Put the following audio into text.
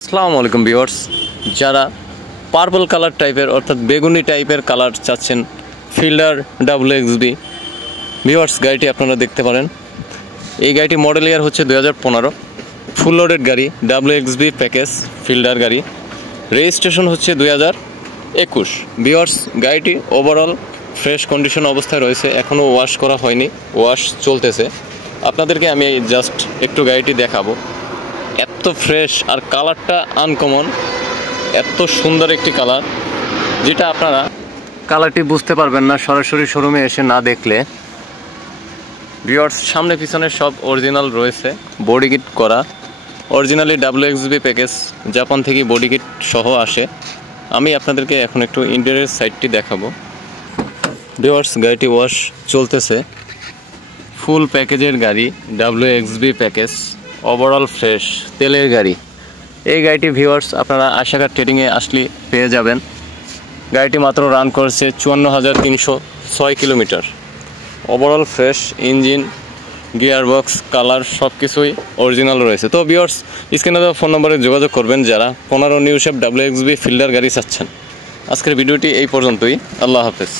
আসসালামু আলাইকুম ভিউয়ার্স, যারা পার্পল কালার টাইপের অর্থাৎ বেগুনি টাইপের কালার চাচ্ছেন ফিল্ডার WXB ভিউয়ার্স গাড়িটি আপনারা দেখতে পারেন। এই গাড়িটি মডেল ইয়ার হচ্ছে 2015, ফুল লোডেড গাড়ি, WXB প্যাকেজ ফিল্ডার গাড়ি, রেজিস্ট্রেশন হচ্ছে 2021। ভিউয়ার্স গাড়িটি ওভারঅল ফ্রেশ কন্ডিশন অবস্থায় রয়েছে, এখনও ওয়াশ করা হয়নি, ওয়াশ চলতেছে। আপনাদেরকে আমি জাস্ট একটু গাড়িটি দেখাবো। এত ফ্রেশ আর কালারটা আনকমন, এত সুন্দর একটি কালার যেটা আপনারা কালারটি বুঝতে পারবেন না সরাসরি শোরুমে এসে না দেখলে। ভিউয়ার্স সামনে পিছনে সব অরিজিনাল রয়েছে, বডি কিট করা অরিজিনালি WXB প্যাকেজ, জাপান থেকে বডি কিট সহ আসে। আমি আপনাদেরকে এখন একটু ইন্টেরিয়র সাইডটি দেখাবো। ভিউয়ার্স গাড়িটি ওয়াশ চলতেছে, ফুল প্যাকেজের গাড়ি, WXB প্যাকেজ, ওভারঅল ফ্রেশ তেলের গাড়ি। এই গাড়িটি ভিউয়ার্স আপনারা আশাকার ট্রেডিংয়ে আসলে পেয়ে যাবেন। গাড়িটি মাত্র রান করেছে 54,306 kilometre. Overall fresh engine, gearbox, colour সব কিছুই অরিজিনাল রয়েছে। তো ভিউয়ার্স স্ক্রিনে দেওয়া ফোন নম্বরে যোগাযোগ করবেন যারা 15 নিউ শেপ WXB ফিল্ডার গাড়ি চাচ্ছেন। আজকের ভিডিওটি এই পর্যন্তই। আল্লাহ হাফেজ।